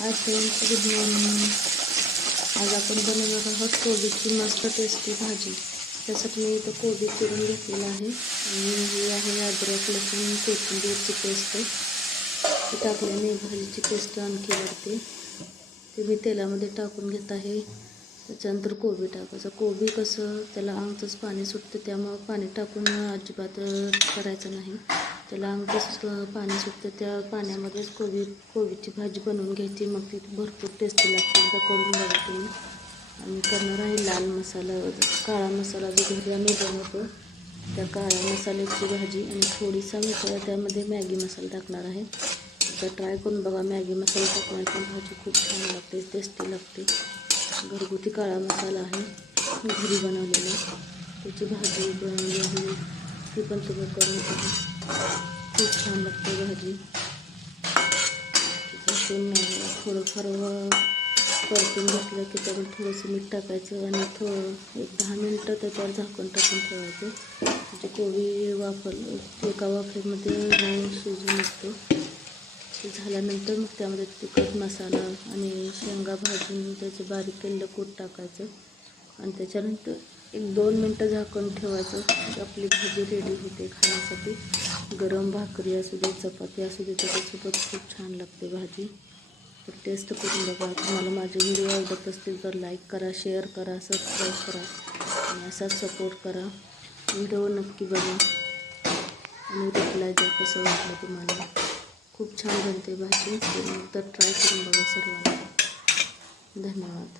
Hi friends, good morning. आज आपण बनवणार आहोत कोबीची मस्त टेस्टी भाजी. त्यासाठी मी इथं कोबी चिरून घेतलेला आहे आणि ही आहे अद्रक लसूण कोथिंबीरची पेस्ट. ती टाकल्याने भाजीची टेस्ट आणखी वाढते. ते मी तेलामध्ये टाकून घेत आहे. त्याच्यानंतर कोबी टाकायचं. कोबी कसं त्याला अंगचंच पाणी सुटतं, त्यामुळं पाणी टाकून अजिबात करायचं नाही. त्याला अंगचंच पाणी सुटतं, त्या पाण्यामध्येच कोबीची भाजी बनवून घ्यायची. मग ती भरपूर टेस्टी लागते. एकदा करून बघा तुम्ही. आणि करणार आहे लाल मसाला, काळा मसाला जो घरी आम्ही बनवतो त्या काळ्या मसाल्याची भाजी. आणि थोडीसा मी त्यामध्ये मॅगी मसाला टाकणार आहे. तर ट्राय करून बघा. मॅगी मसाला टाकून पण भाजी खूप छान लागते, टेस्टी लागते. घरगुती काळा मसाला आहे, घरी बनवलेला. त्याची भाजी बनवली आहे, ती पण तुम्ही करून बघा. खूप छान लागते भाजी. त्याच्यातून थोडंफार परतून घेतलं की त्यामध्ये थोडंसं मीठ टाकायचं आणि एक 10 मिनटं त्याच्यावर झाकण टाकून ठेवायचं. म्हणजे कोबी एका वाफेमध्ये शिजून निघतो. ते झाल्यानंतर मग त्यामध्ये तिखट मसाला आणि शेंगा भाजून त्याचं बारीक केलेलं कूट टाकायचं आणि त्याच्यानंतर 1-2 मिनटं झाकून ठेवायचं. आपली भाजी रेडी होते खाण्यासाठी. गरम भाकरी असू दे, चपाती असू दे, त्याच्यासोबत खूप छान लागते भाजी. तर टेस्ट करून बघा. तुम्हाला माझे व्हिडिओ आवडत असतील तर लाईक करा, शेअर करा, सबस्क्राईब करा आणि असाच सपोर्ट करा. व्हिडिओ नक्की बघा आणि रिप्लाय द्या कसं वाटलं तुम्हाला. खूप छान बनते भाजी. तर ट्राय करून बघा सर्वांना. धन्यवाद.